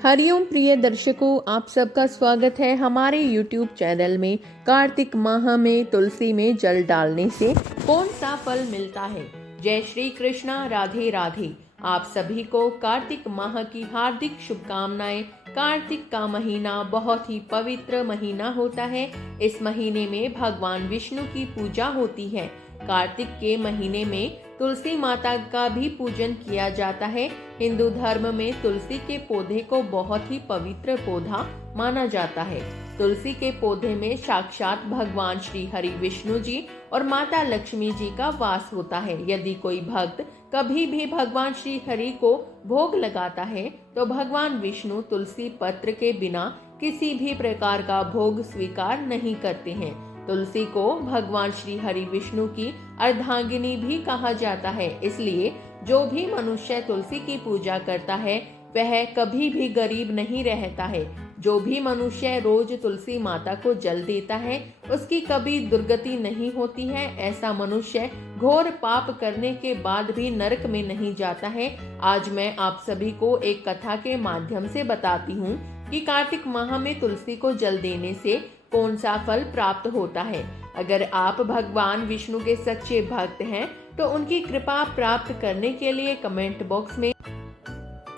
हरिओम प्रिय दर्शकों, आप सबका स्वागत है हमारे YouTube चैनल में। कार्तिक माह में तुलसी में जल डालने से कौन सा फल मिलता है? जय श्री कृष्णा, राधे राधे। आप सभी को कार्तिक माह की हार्दिक शुभकामनाएं। कार्तिक का महीना बहुत ही पवित्र महीना होता है। इस महीने में भगवान विष्णु की पूजा होती है। कार्तिक के महीने में तुलसी माता का भी पूजन किया जाता है। हिंदू धर्म में तुलसी के पौधे को बहुत ही पवित्र पौधा माना जाता है। तुलसी के पौधे में साक्षात भगवान श्री हरि विष्णु जी और माता लक्ष्मी जी का वास होता है। यदि कोई भक्त कभी भी भगवान श्री हरि को भोग लगाता है तो भगवान विष्णु तुलसी पत्र के बिना किसी भी प्रकार का भोग स्वीकार नहीं करते हैं। तुलसी को भगवान श्री हरि विष्णु की अर्धांगिनी भी कहा जाता है। इसलिए जो भी मनुष्य तुलसी की पूजा करता है वह कभी भी गरीब नहीं रहता है। जो भी मनुष्य रोज तुलसी माता को जल देता है उसकी कभी दुर्गति नहीं होती है। ऐसा मनुष्य घोर पाप करने के बाद भी नरक में नहीं जाता है। आज मैं आप सभी को एक कथा के माध्यम से बताती हूँ कि कार्तिक माह में तुलसी को जल देने से कौन सा फल प्राप्त होता है। अगर आप भगवान विष्णु के सच्चे भक्त हैं तो उनकी कृपा प्राप्त करने के लिए कमेंट बॉक्स में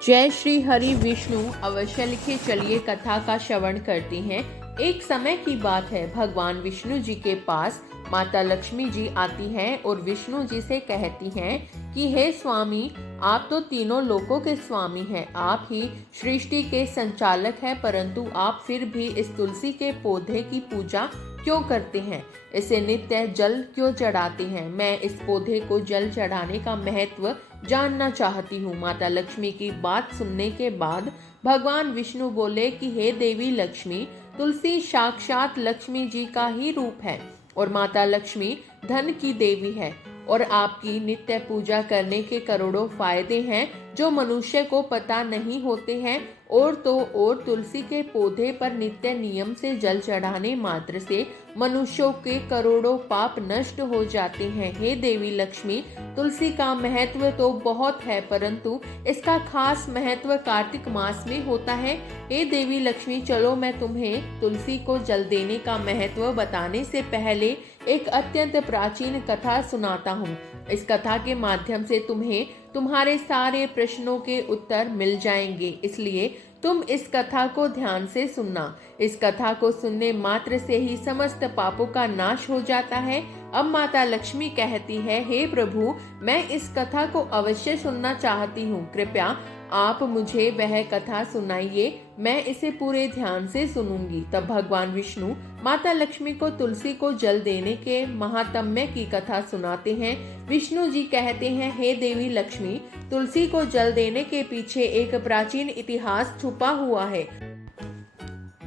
जय श्री हरि विष्णु अवश्य लिखे। चलिए कथा का श्रवण करते हैं। एक समय की बात है, भगवान विष्णु जी के पास माता लक्ष्मी जी आती हैं और विष्णु जी से कहती हैं कि हे स्वामी, आप तो तीनों लोकों के स्वामी हैं, आप ही सृष्टि के संचालक हैं, परंतु आप फिर भी इस तुलसी के पौधे की पूजा क्यों करते हैं? इसे नित्य जल क्यों चढ़ाते हैं? मैं इस पौधे को जल चढ़ाने का महत्व जानना चाहती हूँ। माता लक्ष्मी की बात सुनने के बाद भगवान विष्णु बोले कि हे देवी लक्ष्मी, तुलसी साक्षात लक्ष्मी जी का ही रूप है और माता लक्ष्मी धन की देवी है और आपकी नित्य पूजा करने के करोड़ों फायदे हैं जो मनुष्य को पता नहीं होते हैं। और तो और तुलसी के पौधे पर नित्य नियम से जल चढ़ाने मात्र से मनुष्यों के करोड़ों पाप नष्ट हो जाते हैं। हे देवी लक्ष्मी, तुलसी का महत्व तो बहुत है परंतु इसका खास महत्व कार्तिक मास में होता है। हे देवी लक्ष्मी, चलो मैं तुम्हें तुलसी को जल देने का महत्व बताने से पहले एक अत्यंत प्राचीन कथा सुनाता हूँ। इस कथा के माध्यम से तुम्हें तुम्हारे सारे प्रश्नों के उत्तर मिल जाएंगे, इसलिए तुम इस कथा को ध्यान से सुनना। इस कथा को सुनने मात्र से ही समस्त पापों का नाश हो जाता है। अब माता लक्ष्मी कहती है, हे प्रभु, मैं इस कथा को अवश्य सुनना चाहती हूँ, कृपया आप मुझे वह कथा सुनाइए, मैं इसे पूरे ध्यान से सुनूंगी। तब भगवान विष्णु माता लक्ष्मी को तुलसी को जल देने के महात्म्य की कथा सुनाते हैं। विष्णु जी कहते हैं, हे देवी लक्ष्मी, तुलसी को जल देने के पीछे एक प्राचीन इतिहास छुपा हुआ है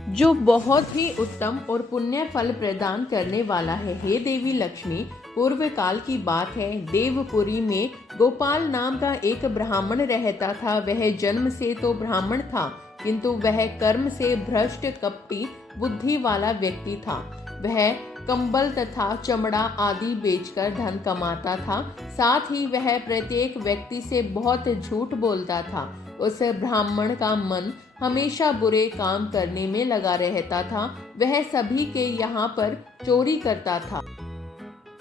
जो बहुत ही उत्तम और पुण्य फल प्रदान करने वाला है। हे देवी लक्ष्मी, पूर्व काल की बात है, देवपुरी में गोपाल नाम का एक ब्राह्मण रहता था। वह जन्म से तो ब्राह्मण था किंतु वह कर्म से भ्रष्ट कपटी बुद्धि वाला व्यक्ति था। वह कंबल तथा चमड़ा आदि बेचकर धन कमाता था। साथ ही वह प्रत्येक व्यक्ति से बहुत झूठ बोलता था। उस ब्राह्मण का मन हमेशा बुरे काम करने में लगा रहता था। वह सभी के यहाँ पर चोरी करता था।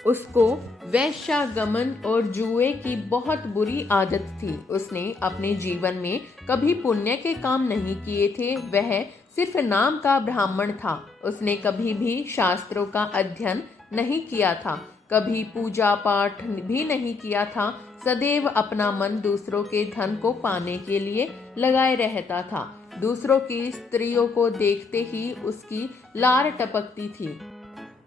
उसको वैश्यागमन और जुए की बहुत बुरी आदत थी। उसने अपने जीवन में कभी पुण्य के काम नहीं किए थे। वह सिर्फ नाम का ब्राह्मण था। उसने कभी भी शास्त्रों का अध्ययन नहीं किया था, कभी पूजा पाठ भी नहीं किया था। सदैव अपना मन दूसरों के धन को पाने के लिए लगाए रहता था। दूसरों की स्त्रियों को देखते ही उसकी लार टपकती थी।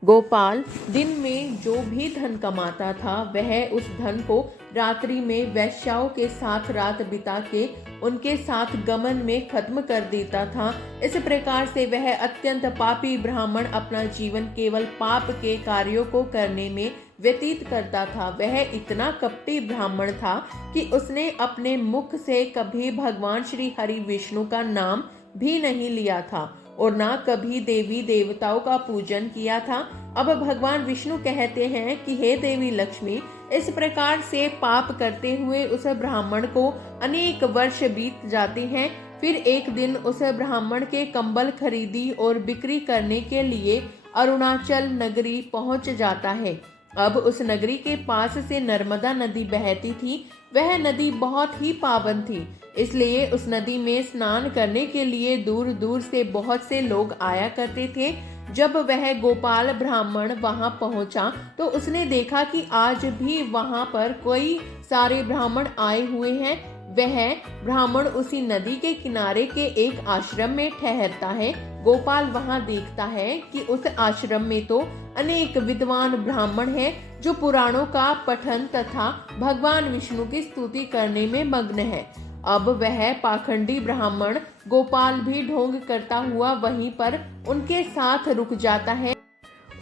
गोपाल दिन में जो भी धन कमाता था वह उस धन को रात्रि में वैश्याओं के साथ रात बिता के उनके साथ गमन में खत्म कर देता था। इस प्रकार से वह अत्यंत पापी ब्राह्मण अपना जीवन केवल पाप के कार्यों को करने में व्यतीत करता था। वह इतना कपटी ब्राह्मण था कि उसने अपने मुख से कभी भगवान श्री हरि विष्णु का नाम भी नहीं लिया था और ना कभी देवी देवताओं का पूजन किया था। अब भगवान विष्णु कहते हैं कि हे देवी लक्ष्मी, इस प्रकार से पाप करते हुए उस ब्राह्मण को अनेक वर्ष बीत जाते हैं। फिर एक दिन उस ब्राह्मण के कंबल खरीदी और बिक्री करने के लिए अरुणाचल नगरी पहुंच जाता है। अब उस नगरी के पास से नर्मदा नदी बहती थी। वह नदी बहुत ही पावन थी, इसलिए उस नदी में स्नान करने के लिए दूर दूर से बहुत से लोग आया करते थे। जब वह गोपाल ब्राह्मण वहां पहुंचा तो उसने देखा कि आज भी वहां पर कई सारे ब्राह्मण आए हुए हैं। वह ब्राह्मण उसी नदी के किनारे के एक आश्रम में ठहरता है। गोपाल वहां देखता है कि उस आश्रम में तो अनेक विद्वान ब्राह्मण हैं जो पुराणों का पठन तथा भगवान विष्णु की स्तुति करने में मग्न है। अब वह पाखंडी ब्राह्मण गोपाल भी ढोंग करता हुआ वहीं पर उनके साथ रुक जाता है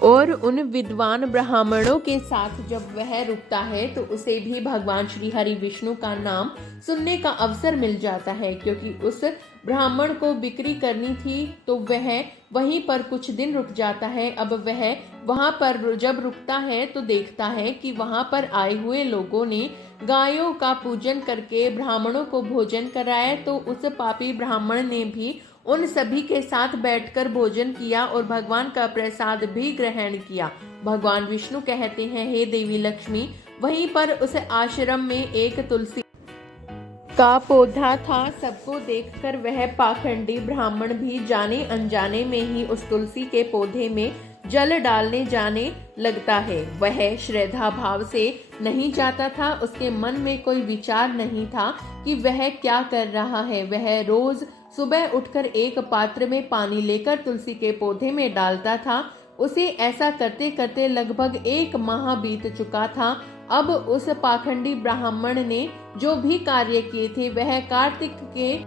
और उन विद्वान ब्राह्मणों के साथ जब वह रुकता है तो उसे भी भगवान श्री हरि विष्णु का नाम सुनने का अवसर मिल जाता है। क्योंकि उस ब्राह्मण को बिक्री करनी थी तो वह वहीं पर कुछ दिन रुक जाता है। अब वह वहां पर जब रुकता है तो देखता है कि वहां पर आए हुए लोगों ने गायों का पूजन करके ब्राह्मणों को भोजन कराया। तो उस पापी ब्राह्मण ने भी उन सभी के साथ बैठकर भोजन किया और भगवान का प्रसाद भी ग्रहण किया। भगवान विष्णु कहते हैं, हे देवी लक्ष्मी, वहीं पर उस आश्रम में एक तुलसी का पौधा था। सबको देखकर वह पाखंडी ब्राह्मण भी जाने अनजाने में ही उस तुलसी के पौधे में जल डालने जाने लगता है। वह श्रद्धा भाव से नहीं जाता था, उसके मन में कोई विचार नहीं था कि वह क्या कर रहा है। वह रोज सुबह उठकर एक पात्र में पानी लेकर तुलसी के पौधे में डालता था। उसे ऐसा करते करते लगभग 1 माह बीत चुका था। अब उस पाखंडी ब्राह्मण ने जो भी कार्य किए थे वह कार्तिक के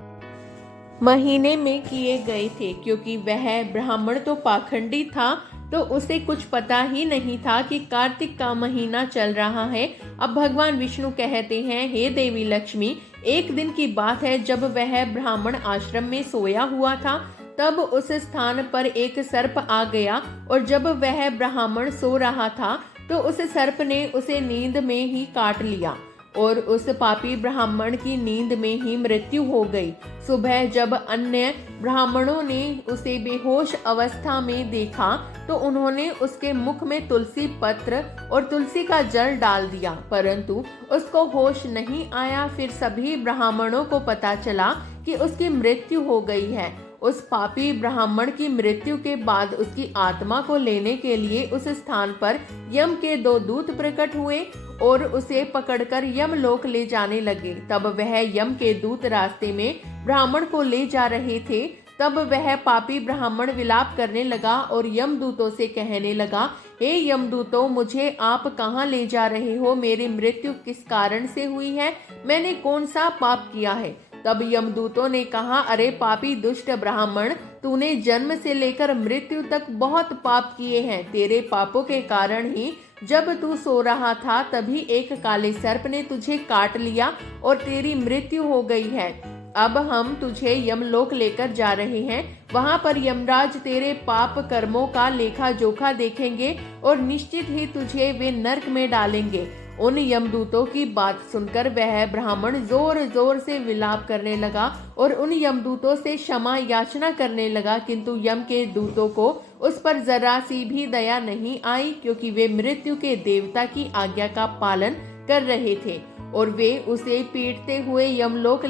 महीने में किए गए थे। क्योंकि वह ब्राह्मण तो पाखंडी था तो उसे कुछ पता ही नहीं था कि कार्तिक का महीना चल रहा है। अब भगवान विष्णु कहते हैं, हे देवी लक्ष्मी, एक दिन की बात है जब वह ब्राह्मण आश्रम में सोया हुआ था तब उस स्थान पर एक सर्प आ गया और जब वह ब्राह्मण सो रहा था तो उस सर्प ने उसे नींद में ही काट लिया और उस पापी ब्राह्मण की नींद में ही मृत्यु हो गई। सुबह जब अन्य ब्राह्मणों ने उसे बेहोश अवस्था में देखा तो उन्होंने उसके मुख में तुलसी पत्र और तुलसी का जल डाल दिया, परंतु उसको होश नहीं आया। फिर सभी ब्राह्मणों को पता चला कि उसकी मृत्यु हो गई है। उस पापी ब्राह्मण की मृत्यु के बाद उसकी आत्मा को लेने के लिए उस स्थान पर यम के 2 दूत प्रकट हुए और उसे पकड़कर यमलोक ले जाने लगे। तब वह यम के दूत रास्ते में ब्राह्मण को ले जा रहे थे। तब वह पापी ब्राह्मण विलाप करने लगा और यमदूतों से कहने लगा, हे यमदूतों, मुझे आप कहाँ ले जा रहे हो? मेरी मृत्यु किस कारण से हुई है? मैंने कौन सा पाप किया है? तब यमदूतों ने कहा, अरे पापी दुष्ट ब्राह्मण, तूने जन्म से लेकर मृत्यु तक बहुत पाप किए हैं। तेरे पापों के कारण ही जब तू सो रहा था तभी एक काले सर्प ने तुझे काट लिया और तेरी मृत्यु हो गई है। अब हम तुझे यमलोक लेकर जा रहे हैं। वहां पर यमराज तेरे पाप कर्मों का लेखा जोखा देखेंगे और निश्चित ही तुझे वे नरक में डालेंगे। उन यमदूतों की बात सुनकर वह ब्राह्मण जोर जोर से विलाप करने लगा और उन यमदूतों से क्षमा याचना करने लगा, किंतु यम के दूतों को उस पर जरा सी भी दया नहीं आई, क्योंकि वे मृत्यु के देवता की आज्ञा का पालन कर रहे थे और वे उसे पीटते हुए यमलोक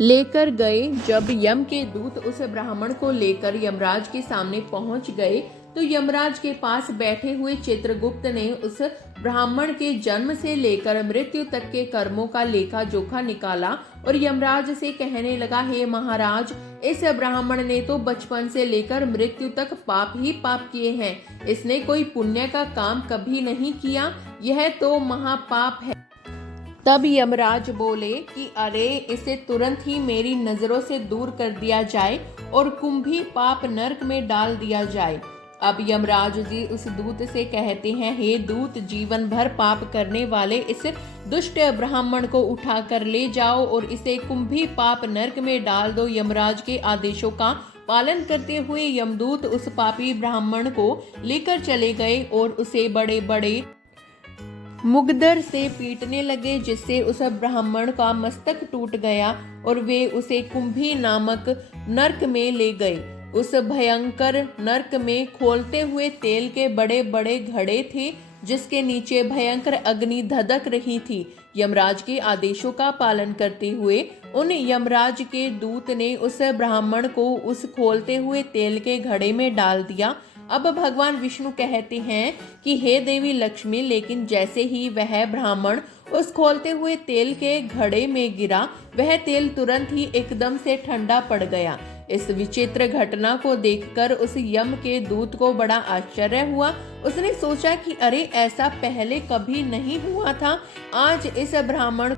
लेकर गए। जब यम के दूत उस ब्राह्मण को लेकर यमराज के सामने पहुंच गए तो यमराज के पास बैठे हुए चित्रगुप्त ने उस ब्राह्मण के जन्म से लेकर मृत्यु तक के कर्मों का लेखा जोखा निकाला और यमराज से कहने लगा, हे महाराज, इस ब्राह्मण ने तो बचपन से लेकर मृत्यु तक पाप ही पाप किए हैं। इसने कोई पुण्य का काम कभी नहीं किया। यह तो महापाप है। तब यमराज बोले कि अरे, इसे तुरंत ही मेरी नजरों से दूर कर दिया जाए और कुंभी पाप नरक में डाल दिया जाए। अब यमराज जी उस दूत से कहते हैं, हे दूत, जीवन भर पाप करने वाले इस दुष्ट ब्राह्मण को उठा कर ले जाओ और इसे कुंभी पाप नरक में डाल दो। यमराज के आदेशों का पालन करते हुए यमदूत उस पापी ब्राह्मण को लेकर चले गए और उसे बड़े बड़े मुगदर से पीटने लगे, जिससे उस ब्राह्मण का मस्तक टूट गया और वे उसे कुंभी नामक नरक में ले गए। उस भयंकर नरक में खोलते हुए तेल के बड़े बड़े घड़े थे, जिसके नीचे भयंकर अग्नि धधक रही थी। यमराज के आदेशों का पालन करते हुए उन यमराज के दूत ने उस ब्राह्मण को उस खोलते हुए तेल के घड़े में डाल दिया। अब भगवान विष्णु कहते हैं कि हे देवी लक्ष्मी, लेकिन जैसे ही वह ब्राह्मण उस खोलते हुए तेल के घड़े में गिरा, वह तेल तुरंत ही एकदम से ठंडा पड़ गया। इस विचित्र घटना को देखकर उस यम के दूत को बड़ा आश्चर्य हुआ। उसने सोचा कि अरे, ऐसा पहले कभी नहीं हुआ था। आज इस ब्राह्मण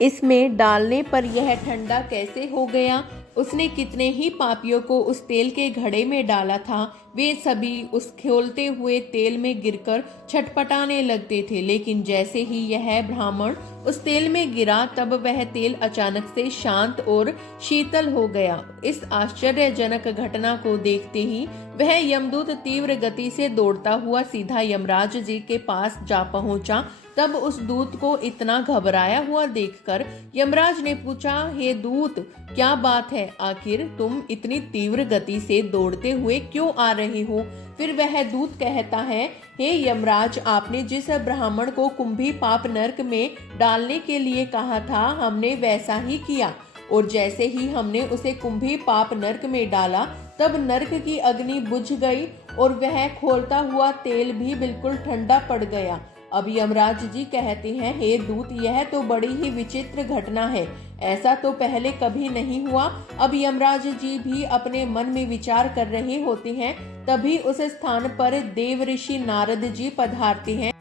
इसमें डालने पर यह ठंडा कैसे हो गया? उसने कितने ही पापियों को उस तेल के घड़े में डाला था। वे सभी उस खौलते हुए तेल में गिरकर छटपटाने लगते थे, लेकिन जैसे ही यह ब्राह्मण उस तेल में गिरा, तब वह तेल अचानक से शांत और शीतल हो गया। इस आश्चर्यजनक घटना को देखते ही वह यमदूत तीव्र गति से दौड़ता हुआ सीधा यमराज जी के पास जा पहुंचा। तब उस दूत को इतना घबराया हुआ देखकर यमराज ने पूछा, हे दूत, क्या बात है? आखिर तुम इतनी तीव्र गति से दौड़ते हुए क्यों आ रहे हो? फिर वह दूत कहता है, हे यमराज, आपने जिस ब्राह्मण को कुंभी पाप नरक में डालने के लिए कहा था, हमने वैसा ही किया। और जैसे ही हमने उसे कुंभी पाप नरक में डाला, तब नरक की अग्नि बुझ गई और वह खोलता हुआ तेल भी बिल्कुल ठंडा पड़ गया। अब यमराज जी कहते हैं, हे दूत, यह तो बड़ी ही विचित्र घटना है। ऐसा तो पहले कभी नहीं हुआ। अब यमराज जी भी अपने मन में विचार कर रहे होते हैं। तभी उस स्थान पर देव ऋषि नारद जी पधारते हैं।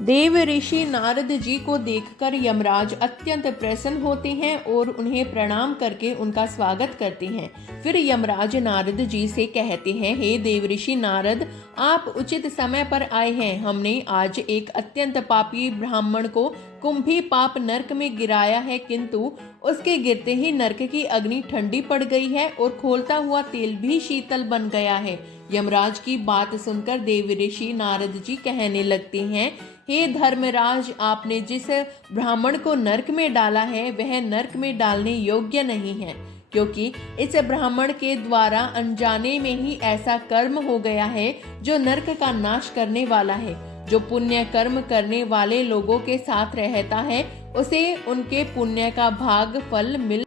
देव ऋषि नारद जी को देखकर यमराज अत्यंत प्रसन्न होते हैं और उन्हें प्रणाम करके उनका स्वागत करते हैं। फिर यमराज नारद जी से कहते हैं, हे देव ऋषि नारद, आप उचित समय पर आए हैं। हमने आज एक अत्यंत पापी ब्राह्मण को कुंभी पाप नरक में गिराया है, किंतु उसके गिरते ही नरक की अग्नि ठंडी पड़ गई है और खोलता हुआ तेल भी शीतल बन गया है। यमराज की बात सुनकर देव ऋषि नारद जी कहने लगते हैं, हे धर्मराज, आपने जिस ब्राह्मण को नरक में डाला है, वह नरक में डालने योग्य नहीं है, क्योंकि इस ब्राह्मण के द्वारा अनजाने में ही ऐसा कर्म हो गया है जो नरक का नाश करने वाला है। जो पुण्य कर्म करने वाले लोगों के साथ रहता है, उसे उनके पुण्य का भाग फल मिल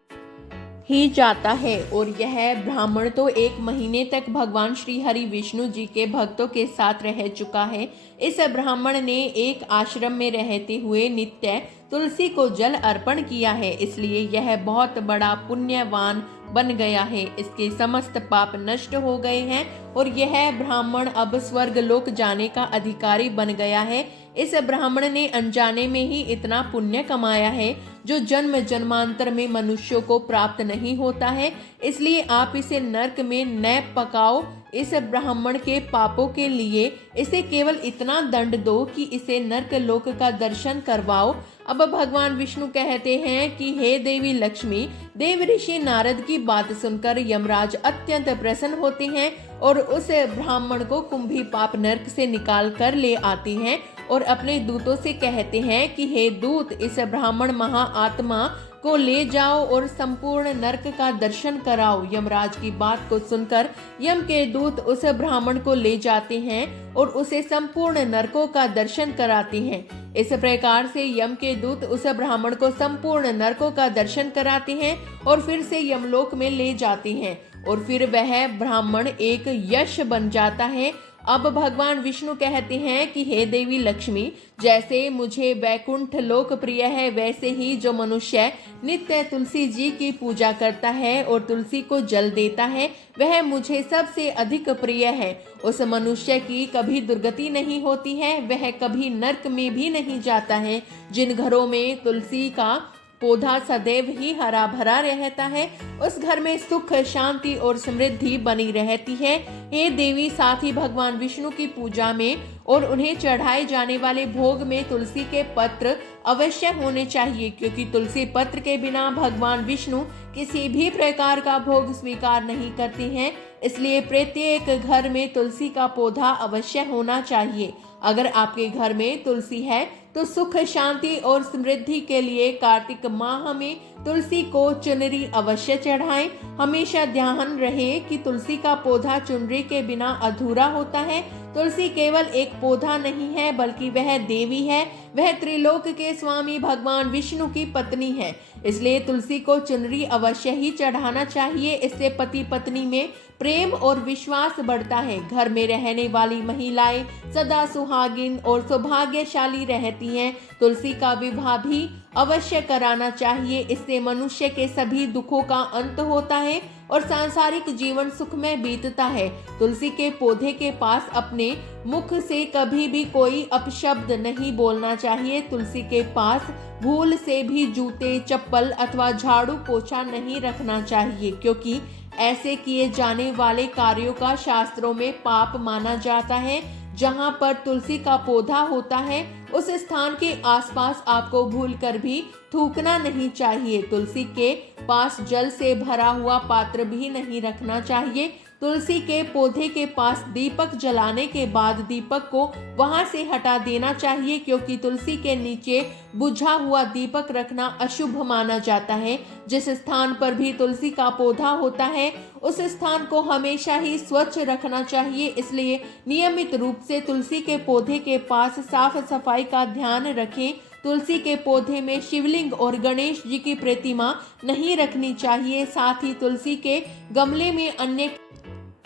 ही जाता है। और यह ब्राह्मण तो 1 महीने तक भगवान श्री हरि विष्णु जी के भक्तों के साथ रह चुका है। इस ब्राह्मण ने एक आश्रम में रहते हुए नित्य तुलसी को जल अर्पण किया है, इसलिए यह बहुत बड़ा पुण्यवान बन गया है। इसके समस्त पाप नष्ट हो गए हैं और यह ब्राह्मण अब स्वर्ग लोक जाने का अधिकारी बन गया है। इस ब्राह्मण ने अनजाने में ही इतना पुण्य कमाया है जो जन्म जन्मांतर में मनुष्यों को प्राप्त नहीं होता है। इसलिए आप इसे नरक में न पकाओ। इस ब्राह्मण के पापों के लिए इसे केवल इतना दंड दो कि इसे नरक लोक का दर्शन करवाओ। अब भगवान विष्णु कहते हैं कि हे देवी लक्ष्मी, देव ऋषि नारद की बात सुनकर यमराज अत्यंत प्रसन्न होते हैं और उस ब्राह्मण को कुंभी पाप नरक से निकाल कर ले आते हैं और अपने दूतों से कहते हैं कि हे दूत, इस ब्राह्मण महाआत्मा को ले जाओ और संपूर्ण नरक का दर्शन कराओ। यमराज की बात को सुनकर यम के दूत उस ब्राह्मण को ले जाते हैं और उसे संपूर्ण नरकों का दर्शन कराते हैं। इस प्रकार से यम के दूत उस ब्राह्मण को संपूर्ण नरकों का दर्शन कराते हैं और फिर से यमलोक में ले जाते हैं और फिर वह ब्राह्मण एक यश बन जाता है। अब भगवान विष्णु कहते हैं कि हे देवी लक्ष्मी, जैसे मुझे वैकुंठ लोक प्रिय है, वैसे ही जो मनुष्य नित्य तुलसी जी की पूजा करता है और तुलसी को जल देता है, वह मुझे सबसे अधिक प्रिय है। उस मनुष्य की कभी दुर्गति नहीं होती है, वह कभी नरक में भी नहीं जाता है। जिन घरों में तुलसी का पौधा सदैव ही हरा भरा रहता है, उस घर में सुख, शांति और समृद्धि बनी रहती है। हे देवी, साथ ही भगवान विष्णु की पूजा में और उन्हें चढ़ाए जाने वाले भोग में तुलसी के पत्र अवश्य होने चाहिए, क्योंकि तुलसी पत्र के बिना भगवान विष्णु किसी भी प्रकार का भोग स्वीकार नहीं करते हैं। इसलिए प्रत्येक घर में तुलसी का पौधा अवश्य होना चाहिए। अगर आपके घर में तुलसी है तो सुख शांति और समृद्धि के लिए कार्तिक माह में तुलसी को चुनरी अवश्य चढ़ाएं। हमेशा ध्यान रहे कि तुलसी का पौधा चुनरी के बिना अधूरा होता है। तुलसी केवल एक पौधा नहीं है बल्कि वह देवी है। वह त्रिलोक के स्वामी भगवान विष्णु की पत्नी है। इसलिए तुलसी को चुनरी अवश्य ही चढ़ाना चाहिए। इससे पति पत्नी में प्रेम और विश्वास बढ़ता है। घर में रहने वाली महिलाएं सदा सुहागिन और सौभाग्यशाली रहती हैं। तुलसी का विवाह भी अवश्य कराना चाहिए। इससे मनुष्य के सभी दुखों का अंत होता है और सांसारिक जीवन सुखमय बीतता है। तुलसी के पौधे के पास अपने मुख से कभी भी कोई अपशब्द नहीं बोलना चाहिए। तुलसी के पास भूल से भी जूते, चप्पल अथवा झाड़ू पोछा नहीं रखना चाहिए, क्योंकि ऐसे किए जाने वाले कार्यों का शास्त्रों में पाप माना जाता है। जहाँ पर तुलसी का पौधा होता है उस स्थान के आसपास आपको भूलकर भी थूकना नहीं चाहिए। तुलसी के पास जल से भरा हुआ पात्र भी नहीं रखना चाहिए। तुलसी के पौधे के पास दीपक जलाने के बाद दीपक को वहां से हटा देना चाहिए, क्योंकि तुलसी के नीचे बुझा हुआ दीपक रखना अशुभ माना जाता है। जिस स्थान पर भी तुलसी का पौधा होता है उस स्थान को हमेशा ही स्वच्छ रखना चाहिए। इसलिए नियमित रूप से तुलसी के पौधे के पास साफ सफाई का ध्यान रखें। तुलसी के पौधे में शिवलिंग और गणेश जी की प्रतिमा नहीं रखनी चाहिए। साथ ही तुलसी के गमले में अन्य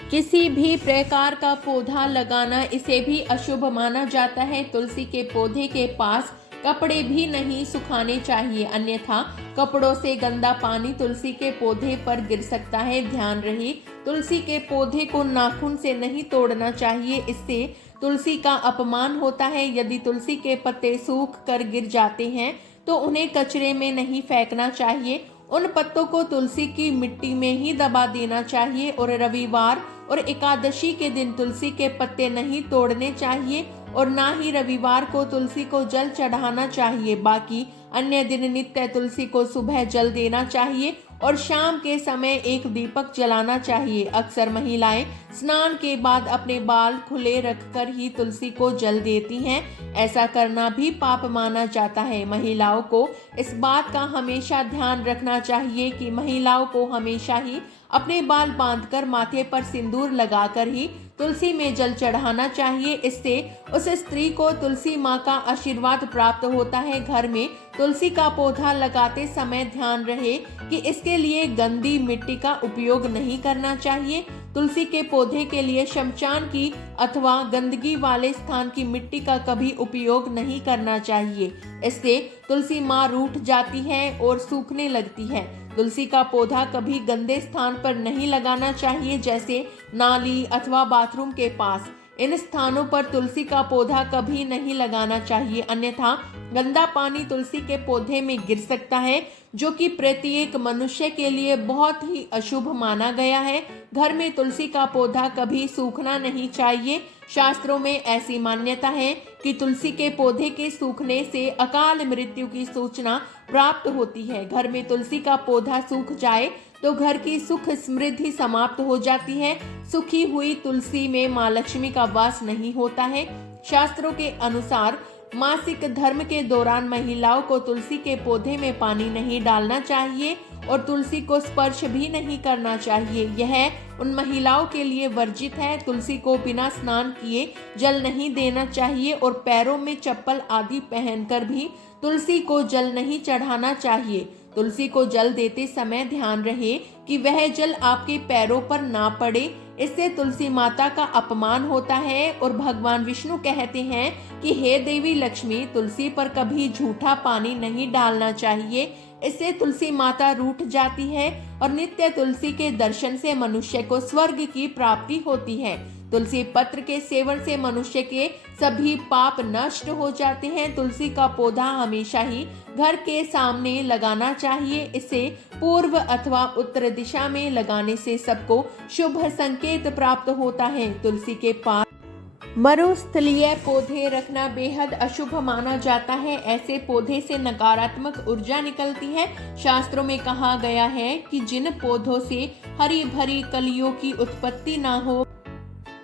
किसी भी प्रकार का पौधा लगाना इसे भी अशुभ माना जाता है। तुलसी के पौधे के पास कपड़े भी नहीं सुखाने चाहिए, अन्यथा कपड़ों से गंदा पानी तुलसी के पौधे पर गिर सकता है। ध्यान रहे, तुलसी के पौधे को नाखून से नहीं तोड़ना चाहिए, इससे तुलसी का अपमान होता है। यदि तुलसी के पत्ते सूख कर गिर जाते हैं तो उन्हें कचरे में नहीं फेंकना चाहिए। उन पत्तों को तुलसी की मिट्टी में ही दबा देना चाहिए और रविवार और एकादशी के दिन तुलसी के पत्ते नहीं तोड़ने चाहिए और ना ही रविवार को तुलसी को जल चढ़ाना चाहिए। बाकी अन्य दिन नित्य तुलसी को सुबह जल देना चाहिए और शाम के समय एक दीपक जलाना चाहिए। अक्सर महिलाएं स्नान के बाद अपने बाल खुले रखकर ही तुलसी को जल देती हैं। ऐसा करना भी पाप माना जाता है। महिलाओं को इस बात का हमेशा ध्यान रखना चाहिए कि महिलाओं को हमेशा ही अपने बाल बांधकर माथे पर सिंदूर लगाकर ही तुलसी में जल चढ़ाना चाहिए। इससे उस स्त्री को तुलसी माँ का आशीर्वाद प्राप्त होता है। घर में तुलसी का पौधा लगाते समय ध्यान रहे कि इसके लिए गंदी मिट्टी का उपयोग नहीं करना चाहिए। तुलसी के पौधे के लिए शमशान की अथवा गंदगी वाले स्थान की मिट्टी का कभी उपयोग नहीं करना चाहिए। इससे तुलसी माँ रूठ जाती है और सूखने लगती है। तुलसी का पौधा कभी गंदे स्थान पर नहीं लगाना चाहिए, जैसे नाली अथवा बाथरूम के पास। इन स्थानों पर तुलसी का पौधा कभी नहीं लगाना चाहिए, अन्यथा गंदा पानी तुलसी के पौधे में गिर सकता है, जो कि प्रत्येक मनुष्य के लिए बहुत ही अशुभ माना गया है। घर में तुलसी का पौधा कभी सूखना नहीं चाहिए। शास्त्रों में ऐसी मान्यता है कि तुलसी के पौधे के सूखने से अकाल मृत्यु की सूचना प्राप्त होती है। घर में तुलसी का पौधा सूख जाए तो घर की सुख समृद्धि समाप्त हो जाती है। सूखी हुई तुलसी में माँ लक्ष्मी का वास नहीं होता है। शास्त्रों के अनुसार मासिक धर्म के दौरान महिलाओं को तुलसी के पौधे में पानी नहीं डालना चाहिए और तुलसी को स्पर्श भी नहीं करना चाहिए। यह उन महिलाओं के लिए वर्जित है। तुलसी को बिना स्नान किए जल नहीं देना चाहिए और पैरों में चप्पल आदि पहनकर भी तुलसी को जल नहीं चढ़ाना चाहिए। तुलसी को जल देते समय ध्यान रहे कि वह जल आपके पैरों पर ना पड़े, इससे तुलसी माता का अपमान होता है। और भगवान विष्णु कहते हैं कि हे देवी लक्ष्मी, तुलसी पर कभी झूठा पानी नहीं डालना चाहिए, इससे तुलसी माता रूठ जाती है और नित्य तुलसी के दर्शन से मनुष्य को स्वर्ग की प्राप्ति होती है। तुलसी पत्र के सेवन से मनुष्य के सभी पाप नष्ट हो जाते हैं। तुलसी का पौधा हमेशा ही घर के सामने लगाना चाहिए। इसे पूर्व अथवा उत्तर दिशा में लगाने से सबको शुभ संकेत प्राप्त होता है। तुलसी के पास मरुस्थलीय पौधे रखना बेहद अशुभ माना जाता है। ऐसे पौधे से नकारात्मक ऊर्जा निकलती है। शास्त्रों में कहा गया है कि जिन पौधों से हरी भरी कलियों की उत्पत्ति ना हो,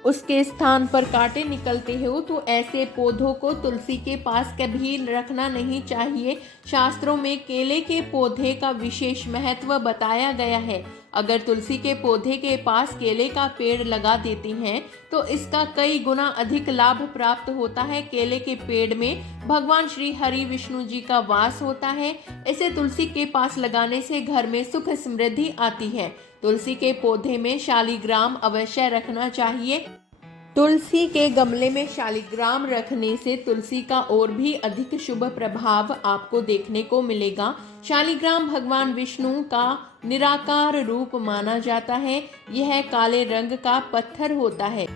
उसके स्थान पर कांटे निकलते हो तो ऐसे पौधों को तुलसी के पास कभी रखना नहीं चाहिए। शास्त्रों में केले के पौधे का विशेष महत्व बताया गया है। अगर तुलसी के पौधे के पास केले का पेड़ लगा देते हैं तो इसका कई गुना अधिक लाभ प्राप्त होता है। केले के पेड़ में भगवान श्री हरि विष्णु जी का वास होता है। इसे तुलसी के पास लगाने से घर में सुख समृद्धि आती है। तुलसी के पौधे में शालिग्राम अवश्य रखना चाहिए। तुलसी के गमले में शालिग्राम रखने से तुलसी का और भी अधिक शुभ प्रभाव आपको देखने को मिलेगा। शालिग्राम भगवान विष्णु का निराकार रूप माना जाता है। यह काले रंग का पत्थर होता है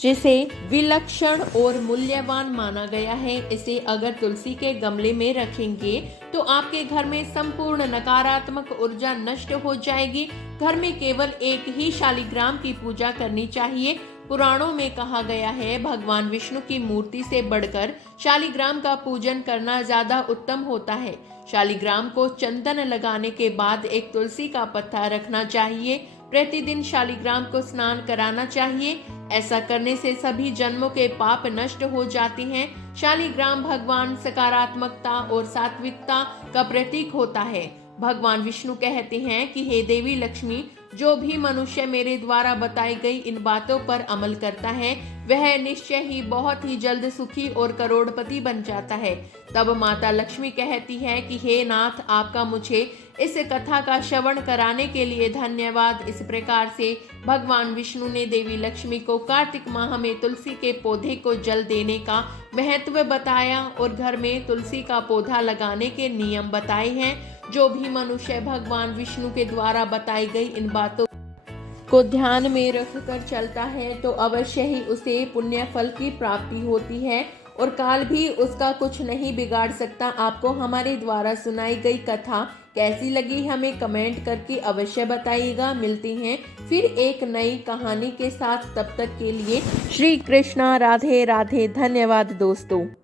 जिसे विलक्षण और मूल्यवान माना गया है। इसे अगर तुलसी के गमले में रखेंगे तो आपके घर में संपूर्ण नकारात्मक ऊर्जा नष्ट हो जाएगी। घर में केवल एक ही शालिग्राम की पूजा करनी चाहिए। पुराणों में कहा गया है भगवान विष्णु की मूर्ति से बढ़कर शालिग्राम का पूजन करना ज्यादा उत्तम होता है। शालिग्राम को चंदन लगाने के बाद एक तुलसी का पत्ता रखना चाहिए। प्रतिदिन शालिग्राम को स्नान कराना चाहिए। ऐसा करने से सभी जन्मों के पाप नष्ट हो जाते हैं। शालिग्राम भगवान सकारात्मकता और सात्विकता का प्रतीक होता है। भगवान विष्णु कहते हैं कि हे देवी लक्ष्मी, जो भी मनुष्य मेरे द्वारा बताई गई इन बातों पर अमल करता है वह निश्चय ही बहुत ही जल्द सुखी और करोड़पति बन जाता है। तब माता लक्ष्मी कहती है कि हे नाथ, आपका मुझे इस कथा का श्रवण कराने के लिए धन्यवाद। इस प्रकार से भगवान विष्णु ने देवी लक्ष्मी को कार्तिक माह में तुलसी के पौधे को जल देने का महत्व बताया और घर में तुलसी का पौधा लगाने के नियम बताए हैं। जो भी मनुष्य भगवान विष्णु के द्वारा बताई गई इन बातों को ध्यान में रखकर चलता है तो अवश्य ही उसे पुण्य फल की प्राप्ति होती है और काल भी उसका कुछ नहीं बिगाड़ सकता। आपको हमारे द्वारा सुनाई गई कथा कैसी लगी हमें कमेंट करके अवश्य बताइएगा। मिलते हैं फिर एक नई कहानी के साथ, तब तक के लिए श्री कृष्णा राधे राधे। धन्यवाद दोस्तों।